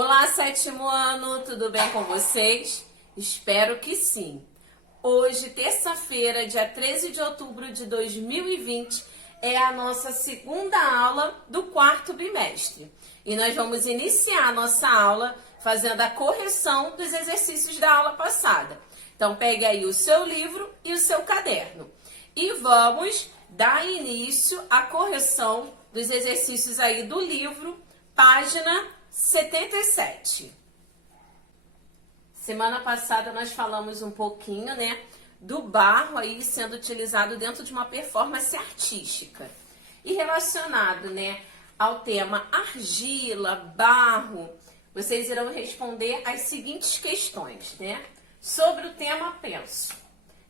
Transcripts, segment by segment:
Olá, sétimo ano, tudo bem com vocês? Espero que sim. Hoje, terça-feira, dia 13 de outubro de 2020, é a nossa segunda aula do quarto bimestre. E nós vamos iniciar a nossa aula fazendo a correção dos exercícios da aula passada. Então, pegue aí o seu livro e o seu caderno. E vamos dar início à correção dos exercícios aí do livro, página 77. Semana passada nós falamos um pouquinho, do barro aí sendo utilizado dentro de uma performance artística. E relacionado, ao tema argila, barro, vocês irão responder as seguintes questões, Sobre o tema penso.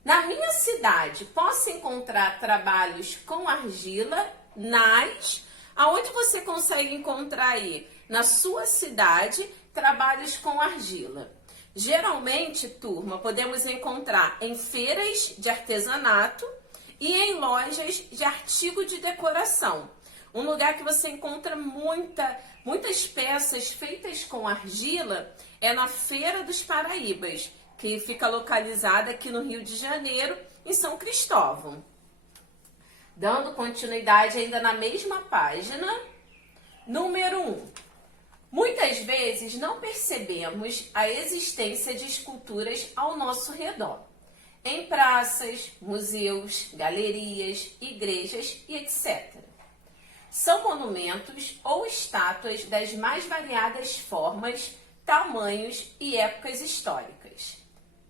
Na minha cidade, posso encontrar trabalhos com argila aonde você consegue encontrar aí? Na sua cidade, trabalhos com argila. Geralmente, turma, podemos encontrar em feiras de artesanato e em lojas de artigo de decoração. Um lugar que você encontra muitas peças feitas com argila é na Feira dos Paraíbas, que fica localizada aqui no Rio de Janeiro, em São Cristóvão. Dando continuidade ainda na mesma página, número 1. Muitas vezes não percebemos a existência de esculturas ao nosso redor, em praças, museus, galerias, igrejas e etc. São monumentos ou estátuas das mais variadas formas, tamanhos e épocas históricas.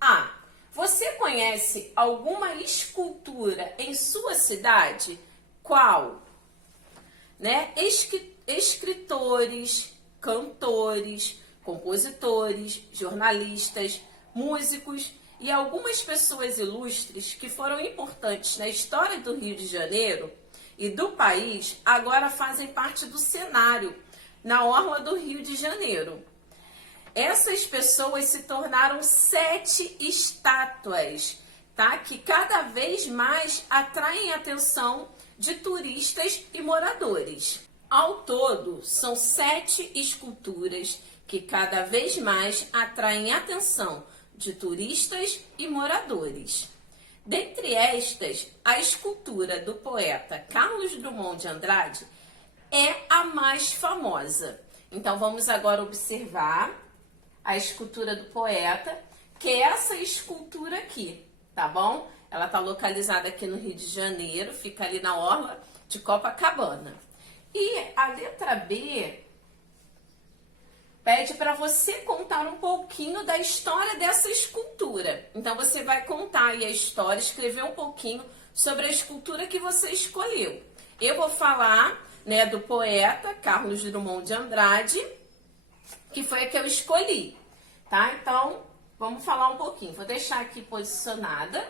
A. Você conhece alguma escultura em sua cidade? Qual? Escritores, cantores, compositores, jornalistas, músicos e algumas pessoas ilustres que foram importantes na história do Rio de Janeiro e do país agora fazem parte do cenário na orla do Rio de Janeiro. Essas pessoas se tornaram 7 estátuas, que cada vez mais atraem a atenção de turistas e moradores. Ao todo, são 7 esculturas que cada vez mais atraem a atenção de turistas e moradores. Dentre estas, a escultura do poeta Carlos Drummond de Andrade é a mais famosa. Então, vamos agora observar a escultura do poeta, que é essa escultura aqui, tá bom? Ela está localizada aqui no Rio de Janeiro, fica ali na orla de Copacabana. E a letra B pede para você contar um pouquinho da história dessa escultura. Então, você vai contar aí a história, escrever um pouquinho sobre a escultura que você escolheu. Eu vou falar, do poeta Carlos Drummond de Andrade, que foi a que eu escolhi, tá? Então, vamos falar um pouquinho. Vou deixar aqui posicionada.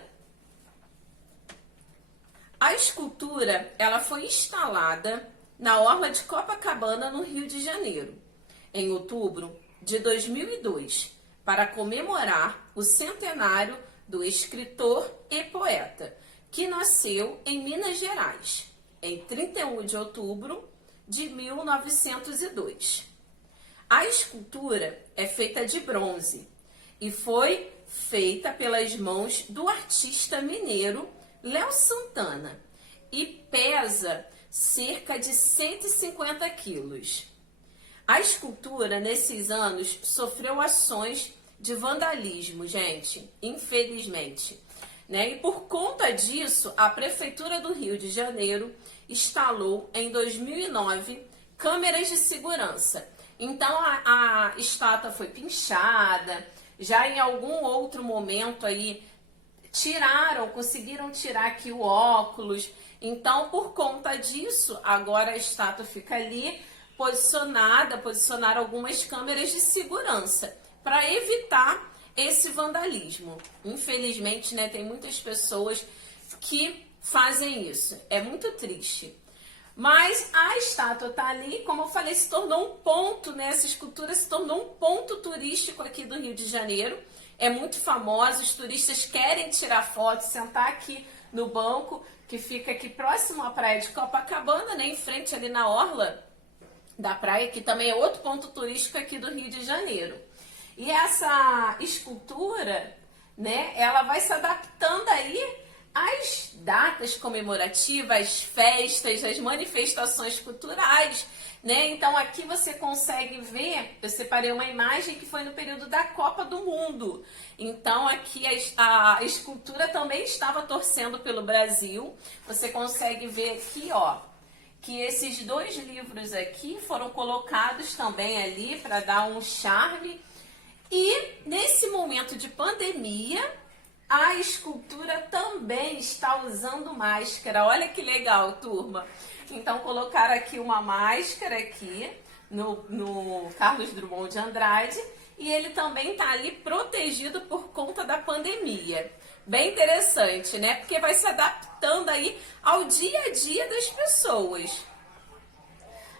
A escultura, ela foi instalada na orla de Copacabana, no Rio de Janeiro, em outubro de 2002, para comemorar o centenário do escritor e poeta, que nasceu em Minas Gerais, em 31 de outubro de 1902. A escultura é feita de bronze e foi feita pelas mãos do artista mineiro Léo Santana e pesa cerca de 150 quilos. A escultura, nesses anos, sofreu ações de vandalismo, gente, infelizmente. E por conta disso, a Prefeitura do Rio de Janeiro instalou, em 2009, câmeras de segurança. Então, a estátua foi pinchada, já em algum outro momento aí, conseguiram tirar aqui o óculos. Então, por conta disso, agora a estátua fica ali posicionaram algumas câmeras de segurança para evitar esse vandalismo. Infelizmente, tem muitas pessoas que fazem isso. É muito triste. Mas a estátua está ali, como eu falei, se tornou um ponto, essa escultura se tornou um ponto turístico aqui do Rio de Janeiro. É muito famosa, os turistas querem tirar foto, sentar aqui no banco, que fica aqui próximo à praia de Copacabana, em frente ali na orla da praia, que também é outro ponto turístico aqui do Rio de Janeiro. E essa escultura, né, ela vai se adaptando aí às datas comemorativas, às festas, às manifestações culturais, né? Então aqui você consegue ver, eu separei uma imagem que foi no período da Copa do Mundo. Então aqui a escultura também estava torcendo pelo Brasil. Você consegue ver aqui, ó, que esses dois livros aqui foram colocados também ali para dar um charme. E nesse momento de pandemia, a escultura também está usando máscara. Olha que legal, turma. Então, colocaram aqui uma máscara aqui no Carlos Drummond de Andrade. E ele também está ali protegido por conta da pandemia. Bem interessante, né? Porque vai se adaptando aí ao dia a dia das pessoas.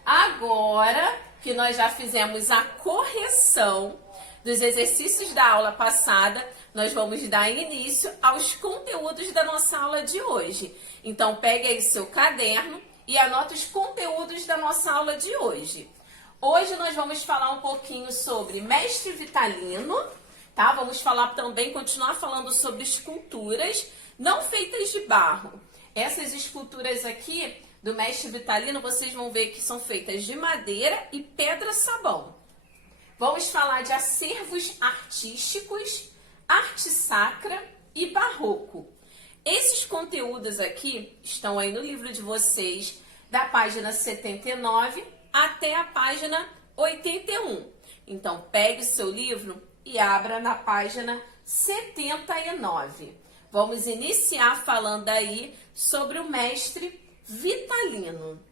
Agora que nós já fizemos a correção dos exercícios da aula passada, nós vamos dar início aos conteúdos da nossa aula de hoje. Então, pegue aí seu caderno e anote os conteúdos da nossa aula de hoje. Hoje nós vamos falar um pouquinho sobre Mestre Vitalino, tá? Vamos falar também, continuar falando sobre esculturas não feitas de barro. Essas esculturas aqui do Mestre Vitalino, vocês vão ver que são feitas de madeira e pedra-sabão. Vamos falar de acervos artísticos, arte sacra e barroco. Esses conteúdos aqui estão aí no livro de vocês, da página 79 até a página 81. Então, pegue o seu livro e abra na página 79. Vamos iniciar falando aí sobre o Mestre Vitalino.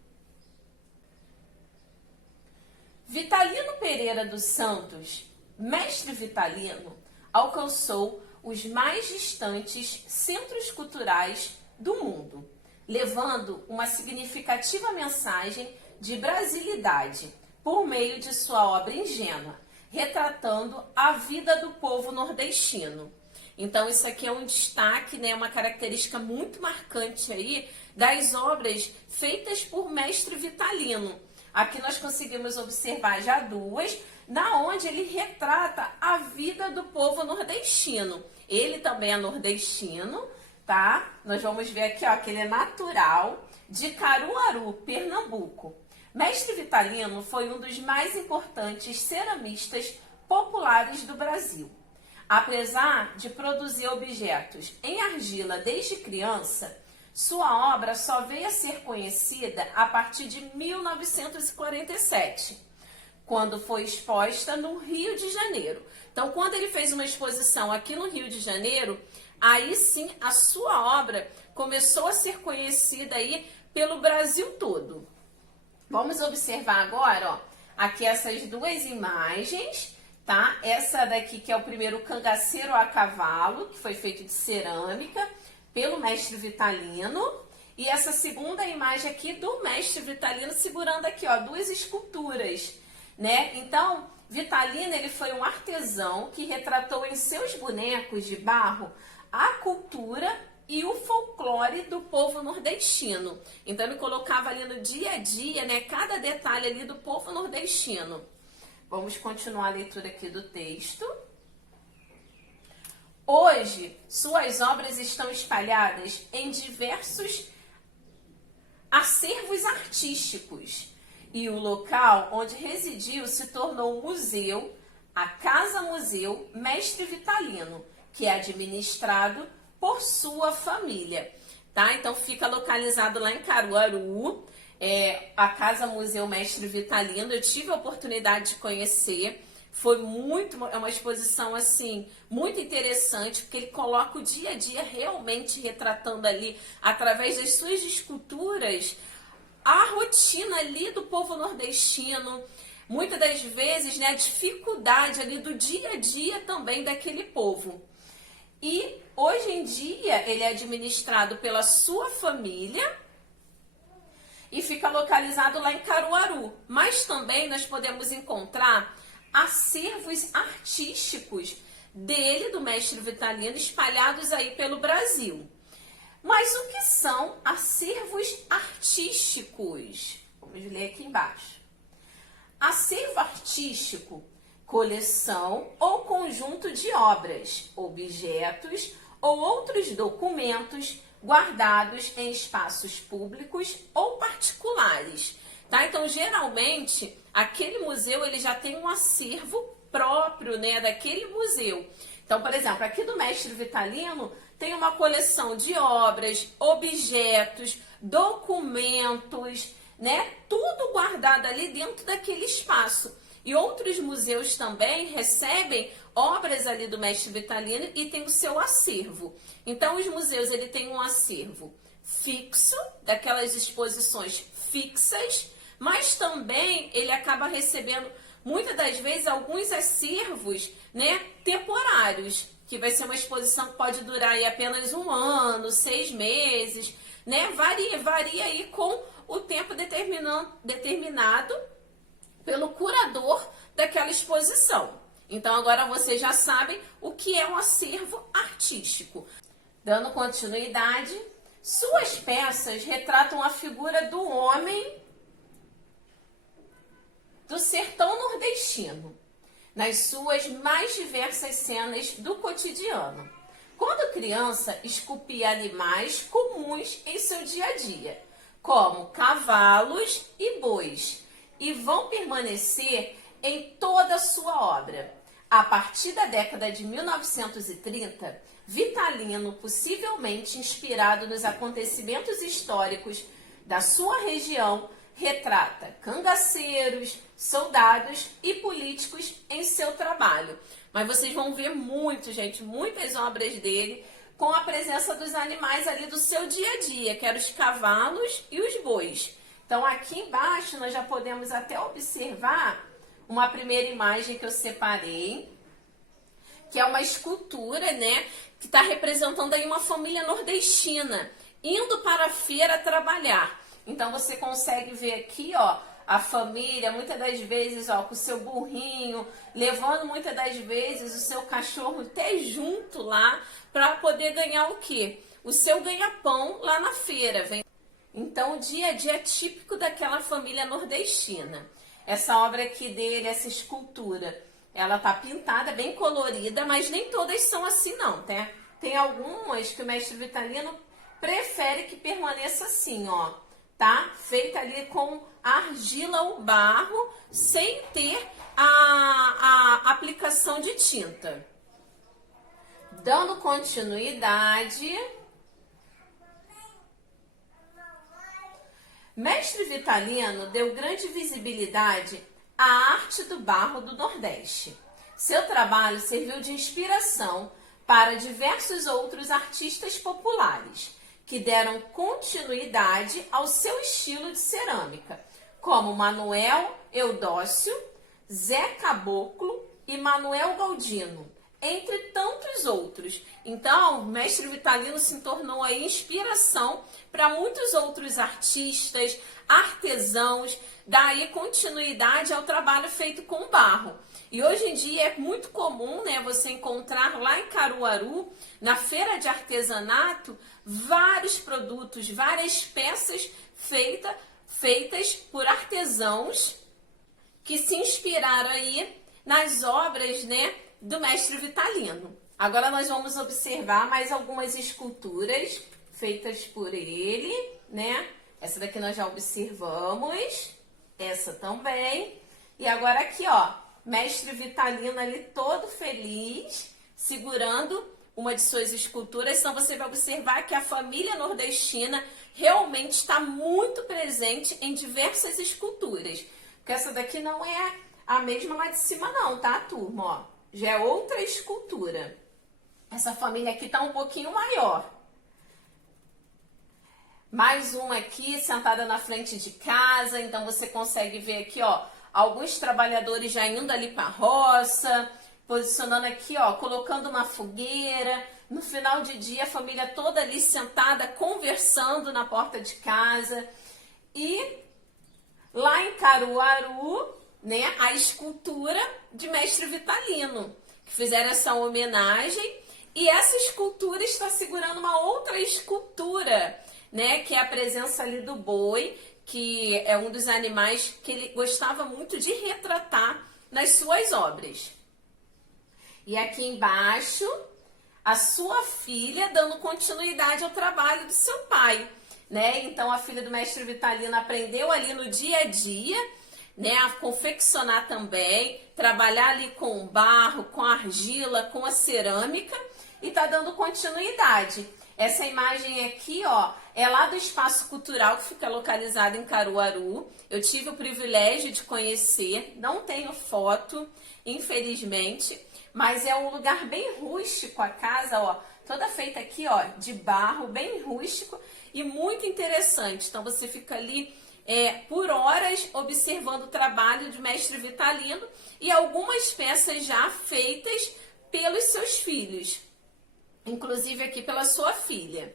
Vitalino Pereira dos Santos, Mestre Vitalino, alcançou os mais distantes centros culturais do mundo, levando uma significativa mensagem de brasilidade por meio de sua obra ingênua, retratando a vida do povo nordestino. Então isso aqui é um destaque, né, uma característica muito marcante aí das obras feitas por Mestre Vitalino. Aqui nós conseguimos observar já duas, na onde ele retrata a vida do povo nordestino. Ele também é nordestino, tá? Nós vamos ver aqui, ó, que ele é natural de Caruaru, Pernambuco. Mestre Vitalino foi um dos mais importantes ceramistas populares do Brasil. Apesar de produzir objetos em argila desde criança, sua obra só veio a ser conhecida a partir de 1947, quando foi exposta no Rio de Janeiro. Então, quando ele fez uma exposição aqui no Rio de Janeiro, aí sim a sua obra começou a ser conhecida aí pelo Brasil todo. Vamos observar agora, ó, aqui essas duas imagens, tá? Essa daqui que é o primeiro cangaceiro a cavalo, que foi feito de cerâmica, pelo Mestre Vitalino, e essa segunda imagem aqui do Mestre Vitalino segurando aqui, ó, duas esculturas, né? Então, Vitalino, ele foi um artesão que retratou em seus bonecos de barro a cultura e o folclore do povo nordestino. Então, ele colocava ali no dia a dia, né, cada detalhe ali do povo nordestino. Vamos continuar a leitura aqui do texto. Hoje, suas obras estão espalhadas em diversos acervos artísticos e o local onde residiu se tornou um museu, a Casa Museu Mestre Vitalino, que é administrado por sua família, tá? Então fica localizado lá em Caruaru, a Casa Museu Mestre Vitalino. Eu tive a oportunidade de conhecer. Foi é uma exposição assim muito interessante, porque ele coloca o dia a dia realmente retratando ali, através das suas esculturas, a rotina ali do povo nordestino, muitas das vezes, né, a dificuldade ali do dia a dia também daquele povo. E hoje em dia ele é administrado pela sua família e fica localizado lá em Caruaru. Mas também nós podemos encontrar acervos artísticos dele, do Mestre Vitalino, espalhados aí pelo Brasil. Mas o que são acervos artísticos? Vamos ler aqui embaixo. Acervo artístico, coleção ou conjunto de obras, objetos ou outros documentos guardados em espaços públicos ou particulares. Tá? Então, geralmente, aquele museu ele já tem um acervo próprio, né, daquele museu. Então, por exemplo, aqui do Mestre Vitalino tem uma coleção de obras, objetos, documentos, né, tudo guardado ali dentro daquele espaço. E outros museus também recebem obras ali do Mestre Vitalino e tem o seu acervo. Então, os museus ele tem um acervo fixo, daquelas exposições fixas, mas também ele acaba recebendo, muitas das vezes, alguns acervos, né, temporários, que vai ser uma exposição que pode durar aí apenas 1 ano, 6 meses, né, varia aí com o tempo determinado pelo curador daquela exposição. Então, agora vocês já sabem o que é um acervo artístico. Dando continuidade, suas peças retratam a figura do homem do sertão nordestino, nas suas mais diversas cenas do cotidiano. Quando criança, esculpia animais comuns em seu dia a dia, como cavalos e bois, e vão permanecer em toda a sua obra. A partir da década de 1930, Vitalino, possivelmente inspirado nos acontecimentos históricos da sua região, retrata cangaceiros, soldados e políticos em seu trabalho. Mas vocês vão ver muitas obras dele com a presença dos animais ali do seu dia a dia, que eram os cavalos e os bois. Então, aqui embaixo, nós já podemos até observar uma primeira imagem que eu separei, que é uma escultura, né, que está representando aí uma família nordestina, indo para a feira trabalhar. Então, você consegue ver aqui, ó, a família, muitas das vezes, ó, com o seu burrinho, levando muitas das vezes o seu cachorro até junto lá, para poder ganhar o quê? O seu ganha-pão lá na feira. Então, o dia a dia é típico daquela família nordestina. Essa obra aqui dele, essa escultura, ela tá pintada, bem colorida, mas nem todas são assim não, tá? Tem algumas que o Mestre Vitalino prefere que permaneça assim, ó, tá? Feita ali com argila ou barro, sem ter a aplicação de tinta. Dando continuidade, Mestre Vitalino deu grande visibilidade à arte do barro do Nordeste. Seu trabalho serviu de inspiração para diversos outros artistas populares, que deram continuidade ao seu estilo de cerâmica, como Manuel Eudócio, Zé Caboclo e Manuel Galdino, entre tantos outros. Então, o Mestre Vitalino se tornou a inspiração para muitos outros artistas, artesãos, daí continuidade ao trabalho feito com barro. E hoje em dia é muito comum, né, você encontrar lá em Caruaru, na feira de artesanato, vários produtos, várias peças feitas por artesãos que se inspiraram aí nas obras, né, do Mestre Vitalino. Agora nós vamos observar mais algumas esculturas feitas por ele, né? Essa daqui nós já observamos, essa também. E agora aqui, ó, Mestre Vitalino ali todo feliz, segurando uma de suas esculturas. Então você vai observar que a família nordestina realmente está muito presente em diversas esculturas. Porque essa daqui não é a mesma lá de cima não, tá, turma? Ó, já é outra escultura. Essa família aqui tá um pouquinho maior. Mais uma aqui, sentada na frente de casa. Então, você consegue ver aqui, ó, alguns trabalhadores já indo ali para a roça, posicionando aqui, ó, colocando uma fogueira. No final de dia, a família toda ali sentada, conversando na porta de casa. E lá em Caruaru, né, a escultura de Mestre Vitalino, que fizeram essa homenagem. E essa escultura está segurando uma outra escultura, né, que é a presença ali do boi, que é um dos animais que ele gostava muito de retratar nas suas obras. E aqui embaixo, a sua filha dando continuidade ao trabalho do seu pai, né? Então a filha do mestre Vitalino aprendeu ali no dia a dia, né, a confeccionar também, trabalhar ali com o barro, com a argila, com a cerâmica e tá dando continuidade. Essa imagem aqui, ó, é lá do Espaço Cultural que fica localizado em Caruaru. Eu tive o privilégio de conhecer, não tenho foto, infelizmente, mas é um lugar bem rústico, a casa, ó, toda feita aqui, ó, de barro, bem rústico e muito interessante. Então você fica ali por horas observando o trabalho de mestre Vitalino e algumas peças já feitas pelos seus filhos, inclusive aqui pela sua filha.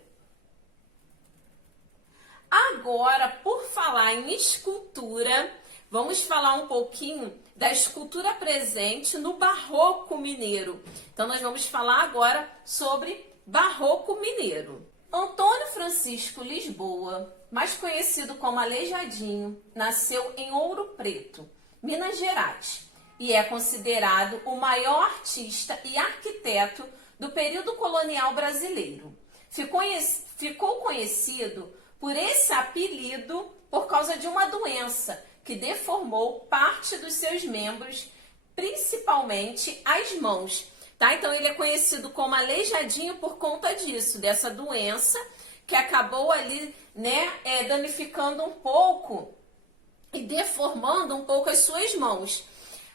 Agora, por falar em escultura, vamos falar um pouquinho da escultura presente no Barroco Mineiro. Então, nós vamos falar agora sobre Barroco Mineiro. Antônio Francisco Lisboa, mais conhecido como Aleijadinho, nasceu em Ouro Preto, Minas Gerais, e é considerado o maior artista e arquiteto do período colonial brasileiro. Ficou conhecido por esse apelido por causa de uma doença que deformou parte dos seus membros, principalmente as mãos. Tá? Então ele é conhecido como Aleijadinho por conta disso, dessa doença que acabou ali, né, danificando um pouco e deformando um pouco as suas mãos.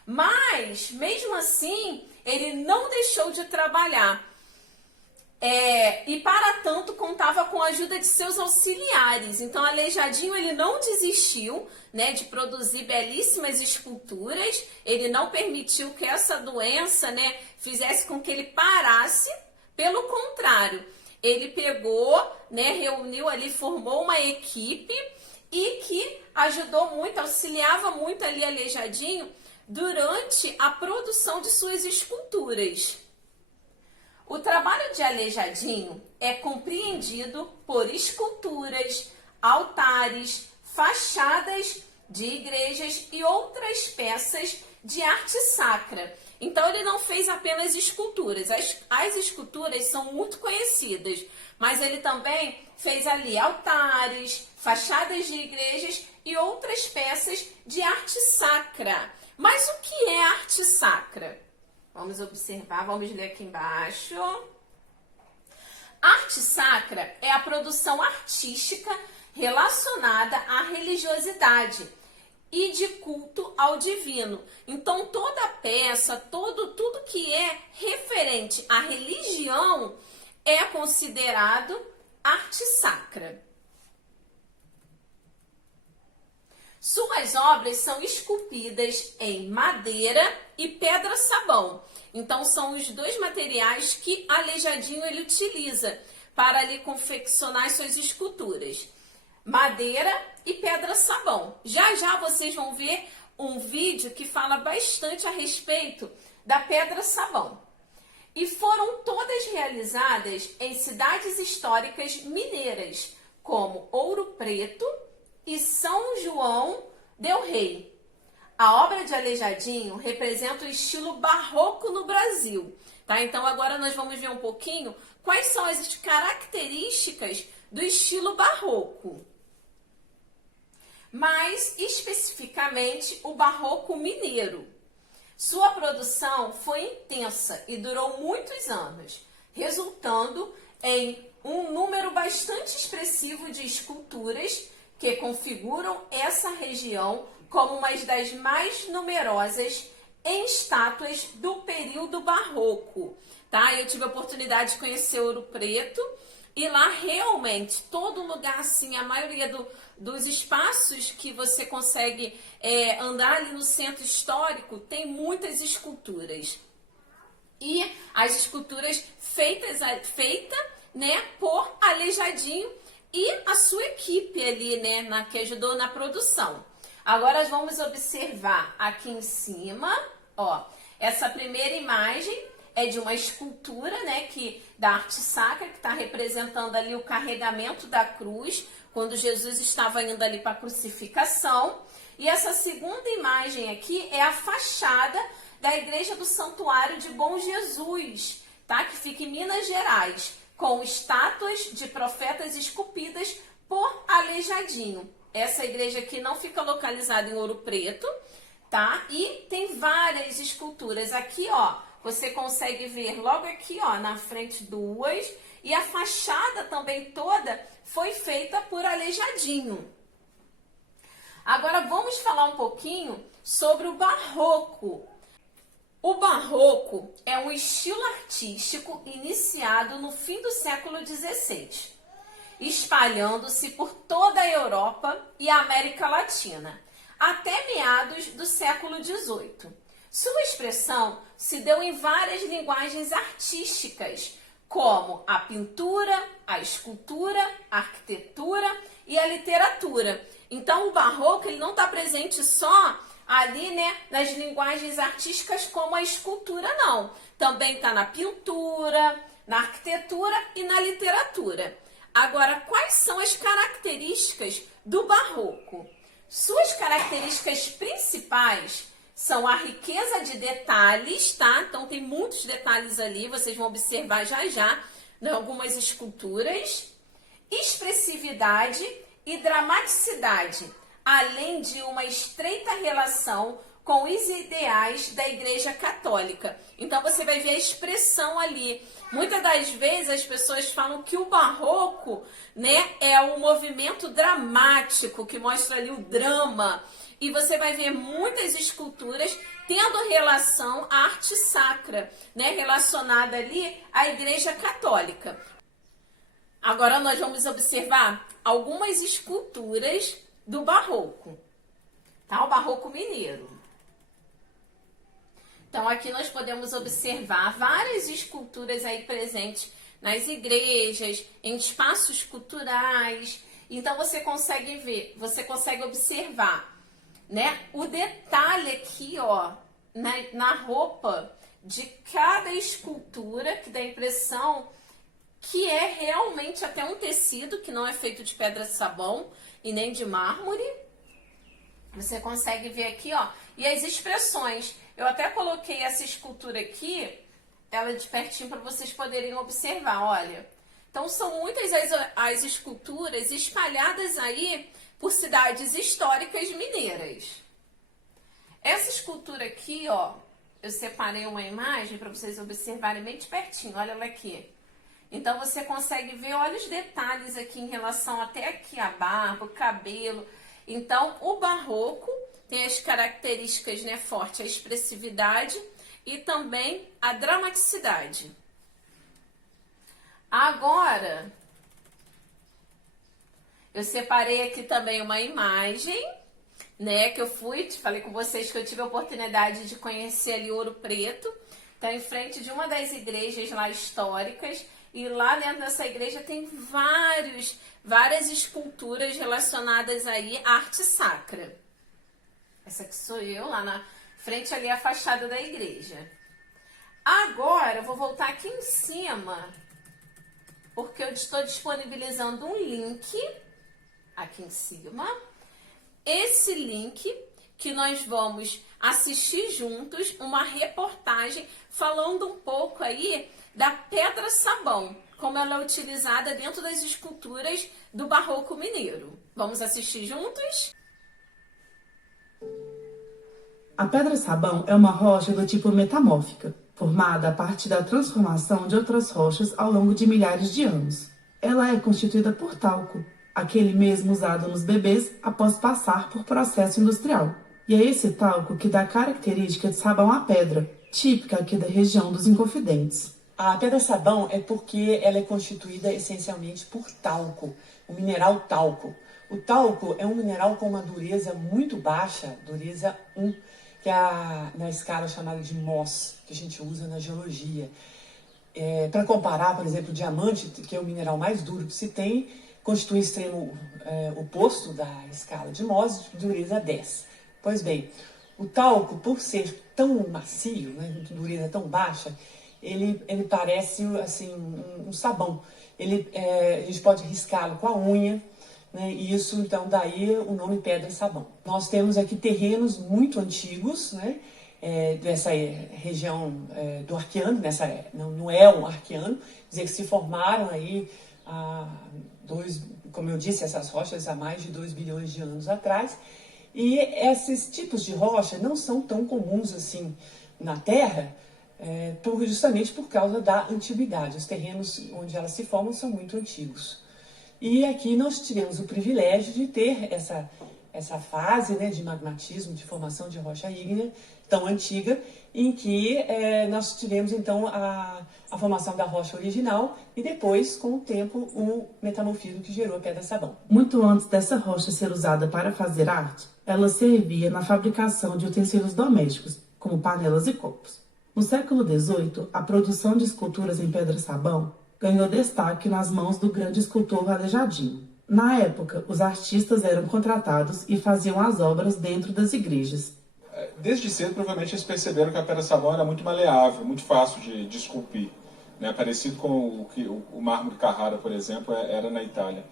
Mas, mesmo assim, ele não deixou de trabalhar. E para tanto contava com a ajuda de seus auxiliares. Então Aleijadinho ele não desistiu, né, de produzir belíssimas esculturas. Ele não permitiu que essa doença, né, fizesse com que ele parasse. Pelo contrário, ele pegou, né, reuniu ali, formou uma equipe e que ajudou muito, auxiliava muito ali Aleijadinho durante a produção de suas esculturas. O trabalho de Aleijadinho é compreendido por esculturas, altares, fachadas de igrejas e outras peças de arte sacra. Então ele não fez apenas esculturas. As esculturas são muito conhecidas, mas ele também fez ali altares, fachadas de igrejas e outras peças de arte sacra. Mas o que é arte sacra? Vamos observar, vamos ler aqui embaixo. Arte sacra é a produção artística relacionada à religiosidade e de culto ao divino. Então, toda peça, tudo que é referente à religião é considerado arte sacra. Suas obras são esculpidas em madeira e pedra-sabão. Então, são os dois materiais que Aleijadinho ele utiliza para ali confeccionar suas esculturas. Madeira e pedra-sabão. Já já vocês vão ver um vídeo que fala bastante a respeito da pedra-sabão. E foram todas realizadas em cidades históricas mineiras, como Ouro Preto e São João del Rei. A obra de Aleijadinho representa o estilo barroco no Brasil, tá? Então agora nós vamos ver um pouquinho quais são as características do estilo barroco. Mais especificamente o barroco mineiro. Sua produção foi intensa e durou muitos anos, resultando em um número bastante expressivo de esculturas que configuram essa região como uma das mais numerosas em estátuas do período barroco, tá? Eu tive a oportunidade de conhecer Ouro Preto e lá realmente, todo lugar assim, a maioria dos espaços que você consegue andar ali no centro histórico, tem muitas esculturas. E as esculturas feitas, né, por Aleijadinho e a sua equipe ali, né, que ajudou na produção. Agora vamos observar aqui em cima, ó, essa primeira imagem é de uma escultura, né, da arte sacra, que está representando ali o carregamento da cruz, quando Jesus estava indo ali para a crucificação. E essa segunda imagem aqui é a fachada da igreja do Santuário de Bom Jesus, tá? Que fica em Minas Gerais, com estátuas de profetas esculpidas por Aleijadinho. Essa igreja aqui não fica localizada em Ouro Preto, tá? E tem várias esculturas. Aqui, ó, você consegue ver logo aqui, ó, na frente duas. E a fachada também toda foi feita por Aleijadinho. Agora vamos falar um pouquinho sobre o barroco. O barroco é um estilo artístico iniciado no fim do século XVI, espalhando-se por toda a Europa e a América Latina, até meados do século XVIII. Sua expressão se deu em várias linguagens artísticas, como a pintura, a escultura, a arquitetura e a literatura. Então, o barroco ele não está presente só ali, né, nas linguagens artísticas como a escultura, não. Também está na pintura, na arquitetura e na literatura. Agora, quais são as características do barroco? Suas características principais são a riqueza de detalhes, tá? Então, tem muitos detalhes ali, vocês vão observar já já, em algumas esculturas. Expressividade e dramaticidade, além de uma estreita relação com os ideais da Igreja Católica. Então, você vai ver a expressão ali. Muitas das vezes as pessoas falam que o barroco, né, é um movimento dramático, que mostra ali o drama. E você vai ver muitas esculturas tendo relação à arte sacra, né, relacionada ali à Igreja Católica. Agora nós vamos observar algumas esculturas do barroco, tá? O barroco mineiro. Então aqui nós podemos observar várias esculturas aí presentes nas igrejas, em espaços culturais. Então você consegue ver, você consegue observar, né, o detalhe aqui, ó, na roupa de cada escultura, que dá a impressão que é realmente até um tecido, que não é feito de pedra-sabão e nem de mármore. Você consegue ver aqui, ó, e as expressões. Eu até coloquei essa escultura aqui, ela de pertinho para vocês poderem observar, olha. Então são muitas as esculturas espalhadas aí por cidades históricas mineiras. Essa escultura aqui, ó, eu separei uma imagem para vocês observarem bem de pertinho, olha ela aqui. Então você consegue ver, olha os detalhes aqui em relação até aqui a barba, o cabelo. Então o barroco tem as características, né, forte, a expressividade e também a dramaticidade. Agora, eu separei aqui também uma imagem, né, que eu falei com vocês que eu tive a oportunidade de conhecer ali Ouro Preto. Tá em frente de uma das igrejas lá históricas. E lá dentro dessa igreja tem várias esculturas relacionadas aí à arte sacra. Essa aqui sou eu, lá na frente ali a fachada da igreja. Agora eu vou voltar aqui em cima, porque eu estou disponibilizando um link aqui em cima. Esse link que nós vamos assistir juntos uma reportagem falando um pouco aí da pedra-sabão, como ela é utilizada dentro das esculturas do barroco mineiro. Vamos assistir juntos? A pedra-sabão é uma rocha do tipo metamórfica, formada a partir da transformação de outras rochas ao longo de milhares de anos. Ela é constituída por talco, aquele mesmo usado nos bebês após passar por processo industrial. E é esse talco que dá a característica de sabão à pedra, típica aqui da região dos Inconfidentes. A pedra-sabão é porque ela é constituída essencialmente por talco, o mineral talco. O talco é um mineral com uma dureza muito baixa, dureza 1, que é na escala chamada de Mohs, que a gente usa na geologia. Para comparar, por exemplo, o diamante, que é o mineral mais duro que se tem, constitui o extremo oposto da escala de Mohs, de dureza 10. Pois bem, o talco, por ser tão macio, né, de dureza tão baixa, ele parece assim um sabão. A gente pode riscá-lo com a unha, né? E isso, então, daí o nome pedra-sabão. Nós temos aqui terrenos muito antigos, né? Dessa região do Arqueano, no éon Arqueano, dizer que se formaram aí como eu disse, essas rochas há mais de 2 bilhões de anos atrás. E esses tipos de rocha não são tão comuns assim na Terra, justamente por causa da antiguidade. Os terrenos onde elas se formam são muito antigos. E aqui nós tivemos o privilégio de ter essa fase, né, de magmatismo, de formação de rocha ígnea tão antiga, em que nós tivemos então a formação da rocha original e depois, com o tempo, o metamorfismo que gerou a pedra-sabão. Muito antes dessa rocha ser usada para fazer arte, ela servia na fabricação de utensílios domésticos, como panelas e copos. No século XVIII, a produção de esculturas em pedra-sabão ganhou destaque nas mãos do grande escultor Aleijadinho. Na época, os artistas eram contratados e faziam as obras dentro das igrejas. Desde cedo, provavelmente, eles perceberam que a pedra-sabão era muito maleável, muito fácil de esculpir, né? Parecido com o que o mármore Carrara, por exemplo, era na Itália.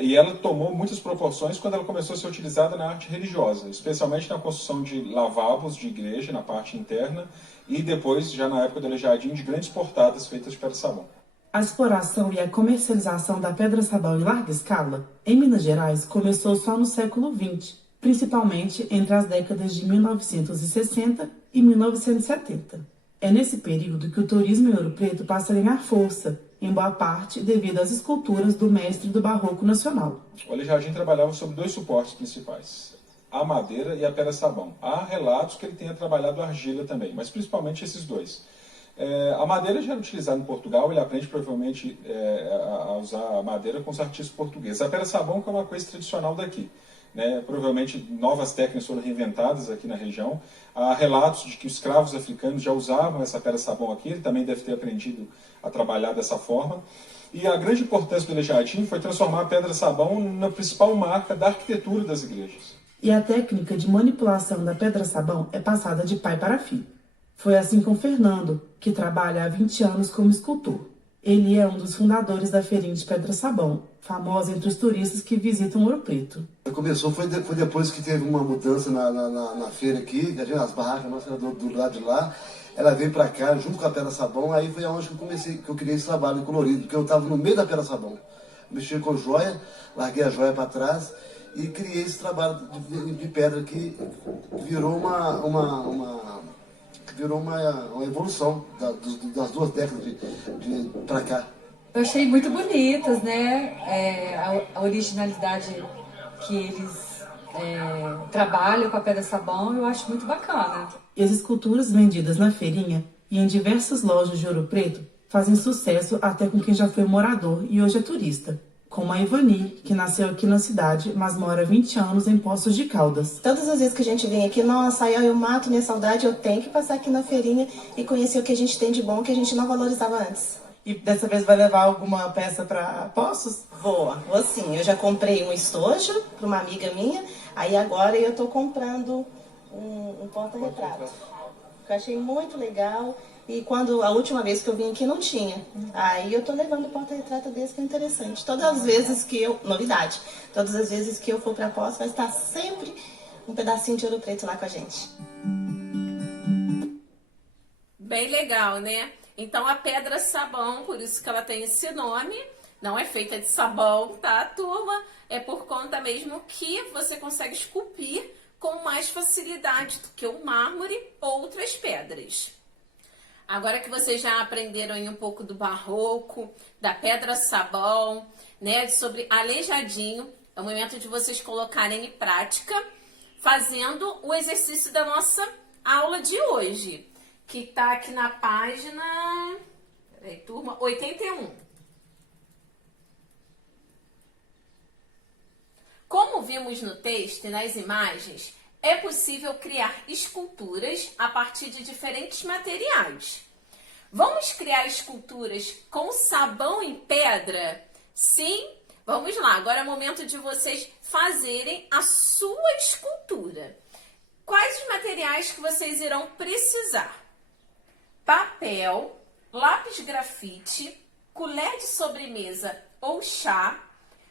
E ela tomou muitas proporções quando ela começou a ser utilizada na arte religiosa, especialmente na construção de lavabos de igreja, na parte interna, e depois, já na época do Aleijadinho, de grandes portadas feitas de pedra-sabão. A exploração e a comercialização da pedra-sabão em larga escala, em Minas Gerais, começou só no século XX, principalmente entre as décadas de 1960 e 1970. É nesse período que o turismo em Ouro Preto passa a ganhar força, em boa parte devido às esculturas do mestre do Barroco Nacional. O Aleijadinho trabalhava sobre 2 suportes principais, a madeira e a pedra-sabão. Há relatos que ele tenha trabalhado a argila também, mas principalmente esses 2. A madeira já era utilizada em Portugal, ele aprende provavelmente a usar a madeira com os artistas portugueses. A pedra-sabão que é uma coisa tradicional daqui. Né? Provavelmente novas técnicas foram reinventadas aqui na região. Há relatos de que os escravos africanos já usavam essa pedra-sabão aqui, ele também deve ter aprendido a trabalhar dessa forma. E a grande importância do Aleijadinho foi transformar a pedra-sabão na principal marca da arquitetura das igrejas. E a técnica de manipulação da pedra-sabão é passada de pai para filho. Foi assim com Fernando, que trabalha há 20 anos como escultor. Ele é um dos fundadores da feirinha de pedra-sabão, famosa entre os turistas que visitam Ouro Preto. Começou, foi depois que teve uma mudança na feira aqui, as barracas nossas do lado de lá. Ela veio para cá junto com a pedra-sabão, aí foi onde que eu criei esse trabalho colorido, porque eu estava no meio da pedra-sabão. Mexi com joia, larguei a joia para trás e criei esse trabalho de pedra que virou uma evolução das 2 décadas para cá. Eu achei muito bonitas, né? A originalidade que eles trabalham com a pedra-sabão, eu acho muito bacana. E as esculturas vendidas na feirinha e em diversas lojas de Ouro Preto fazem sucesso até com quem já foi morador e hoje é turista. Como a Ivani, que nasceu aqui na cidade, mas mora há 20 anos em Poços de Caldas. Todas as vezes que a gente vem aqui, nossa, eu mato minha saudade, eu tenho que passar aqui na feirinha e conhecer o que a gente tem de bom que a gente não valorizava antes. E dessa vez vai levar alguma peça para Poços? Vou sim. Eu já comprei um estojo para uma amiga minha, aí agora eu tô comprando um porta-retrato. Eu achei muito legal. E a última vez que eu vim aqui não tinha. Aí eu tô levando o porta-retrato desse que é interessante. Todas as vezes que novidade, todas as vezes que eu for pra Poços, vai estar sempre um pedacinho de Ouro Preto lá com a gente. Bem legal, né? Então a pedra-sabão, por isso que ela tem esse nome, não é feita de sabão, tá, turma? É por conta mesmo que você consegue esculpir com mais facilidade do que o mármore ou outras pedras. Agora que vocês já aprenderam aí um pouco do barroco, da pedra-sabão, né, sobre Aleijadinho, é o momento de vocês colocarem em prática, fazendo o exercício da nossa aula de hoje, que está aqui na página, peraí, turma, 81. Como vimos no texto e nas imagens, é possível criar esculturas a partir de diferentes materiais. Vamos criar esculturas com sabão em pedra? Sim? Vamos lá, agora é o momento de vocês fazerem a sua escultura. Quais os materiais que vocês irão precisar? Papel papel, lápis grafite, colher de sobremesa ou chá,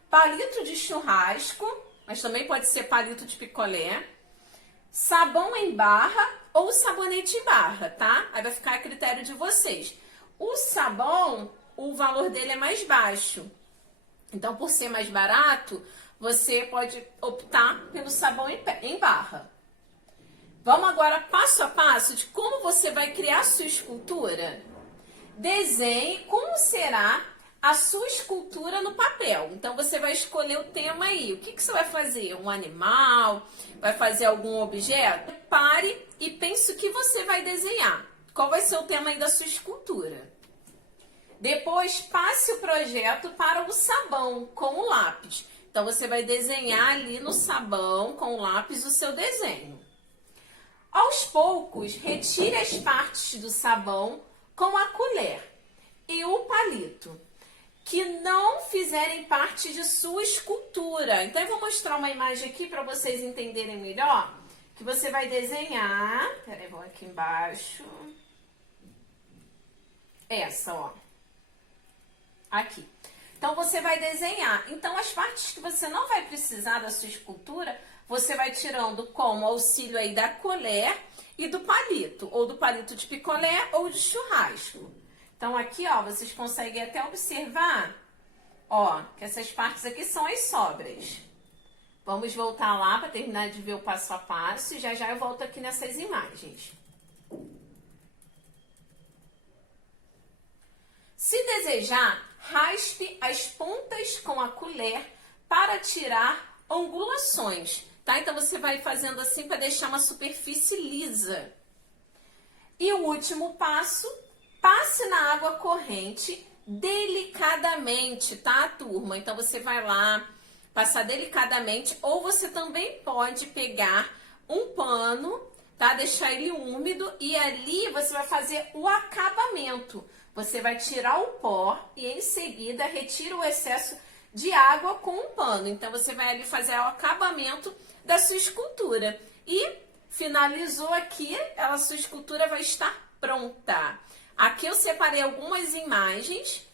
palito de churrasco, mas também pode ser palito de picolé, sabão em barra ou sabonete em barra, tá? Aí vai ficar a critério de vocês. O sabão, o valor dele é mais baixo. Então, por ser mais barato, você pode optar pelo sabão em barra. Vamos agora passo a passo de como você vai criar a sua escultura. Desenhe como será a sua escultura no papel. Então, você vai escolher o tema aí. O que você vai fazer? Um animal? Vai fazer algum objeto? Pare e pense o que você vai desenhar. Qual vai ser o tema aí da sua escultura? Depois, passe o projeto para o sabão com o lápis. Então, você vai desenhar ali no sabão com o lápis o seu desenho. Aos poucos, retire as partes do sabão com a colher e o palito que não fizerem parte de sua escultura. Então, eu vou mostrar uma imagem aqui para vocês entenderem melhor, que você vai desenhar. Peraí, vou aqui embaixo. Essa, ó. Aqui. Então, você vai desenhar. Então, as partes que você não vai precisar da sua escultura, você vai tirando como auxílio aí da colher e do palito, ou do palito de picolé ou de churrasco. Então, aqui, ó, vocês conseguem até observar, ó, que essas partes aqui são as sobras. Vamos voltar lá para terminar de ver o passo a passo e já eu volto aqui nessas imagens. Se desejar, raspe as pontas com a colher para tirar angulações, tá? Então, você vai fazendo assim para deixar uma superfície lisa. E o último passo, passe na água corrente delicadamente, tá, turma? Então, você vai lá, passar delicadamente, ou você também pode pegar um pano, tá? Deixar ele úmido e ali você vai fazer o acabamento. Você vai tirar o pó e em seguida retira o excesso de água com um pano. Então, você vai ali fazer o acabamento da sua escultura. E finalizou aqui, a sua escultura vai estar pronta. Aqui eu separei algumas imagens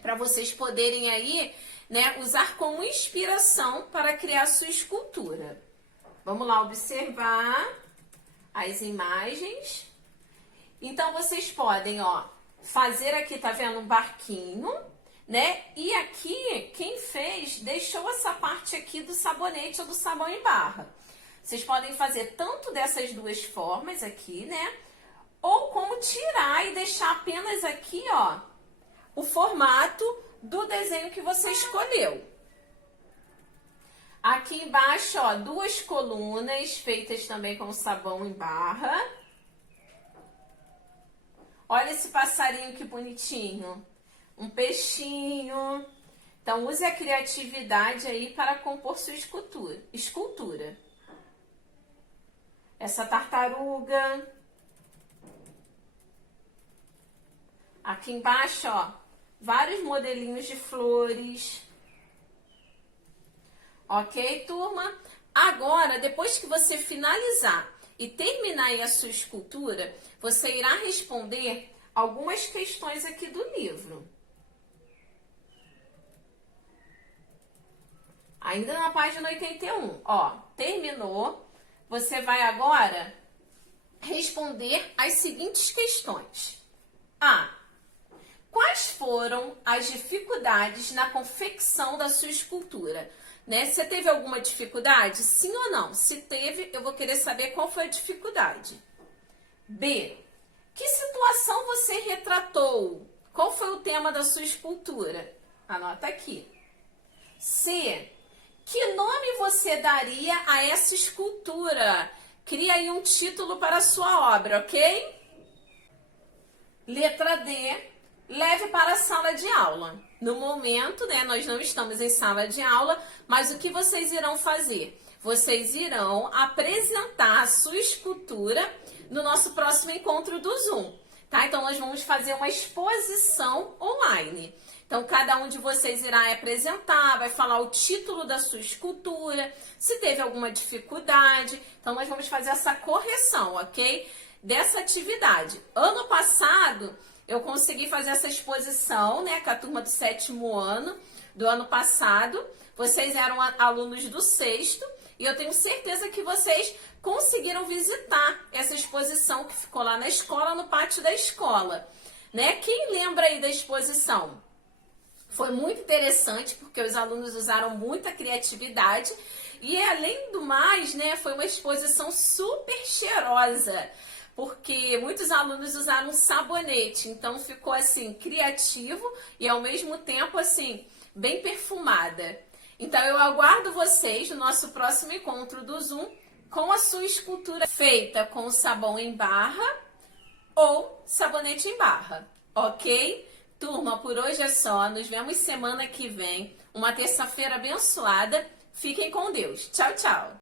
para vocês poderem aí, né, usar como inspiração para criar a sua escultura. Vamos lá observar as imagens. Então, vocês podem, ó, fazer aqui, tá vendo, um barquinho, né? E aqui, quem fez, deixou essa parte aqui do sabonete ou do sabão em barra. Vocês podem fazer tanto dessas duas formas aqui, né? Ou como tirar e deixar apenas aqui, ó, o formato do desenho que você escolheu. Aqui embaixo, ó, duas colunas feitas também com sabão em barra. Olha esse passarinho que bonitinho. Um peixinho. Então, use a criatividade aí para compor sua escultura. Essa tartaruga. Aqui embaixo, ó, vários modelinhos de flores. Ok, turma? Agora, depois que você finalizar e terminar aí a sua escultura, você irá responder algumas questões aqui do livro. Ainda na página 81, ó, terminou. Você vai agora responder as seguintes questões. A. Quais foram as dificuldades na confecção da sua escultura? Né? Você teve alguma dificuldade? Sim ou não? Se teve, eu vou querer saber qual foi a dificuldade. B. Que situação você retratou? Qual foi o tema da sua escultura? Anota aqui. C. Que nome você daria a essa escultura? Cria aí um título para a sua obra, ok? Letra D. Leve para a sala de aula. No momento, né, nós não estamos em sala de aula, mas o que vocês irão fazer? Vocês irão apresentar a sua escultura no nosso próximo encontro do Zoom, tá? Então, nós vamos fazer uma exposição online. Então, cada um de vocês irá apresentar, vai falar o título da sua escultura, se teve alguma dificuldade. Então, nós vamos fazer essa correção, ok? dessa atividade. Ano passado, eu consegui fazer essa exposição, né, com a turma do 7º ano do ano passado. Vocês eram alunos do 6º e eu tenho certeza que vocês conseguiram visitar essa exposição que ficou lá na escola, no pátio da escola, né? Quem lembra aí da exposição? Foi muito interessante porque os alunos usaram muita criatividade e, além do mais, né, foi uma exposição super cheirosa, porque muitos alunos usaram sabonete, então ficou assim criativo e ao mesmo tempo assim bem perfumada. Então eu aguardo vocês no nosso próximo encontro do Zoom com a sua escultura feita com sabão em barra ou sabonete em barra, ok? Turma, por hoje é só. Nos vemos semana que vem, uma terça-feira abençoada. Fiquem com Deus. Tchau, tchau!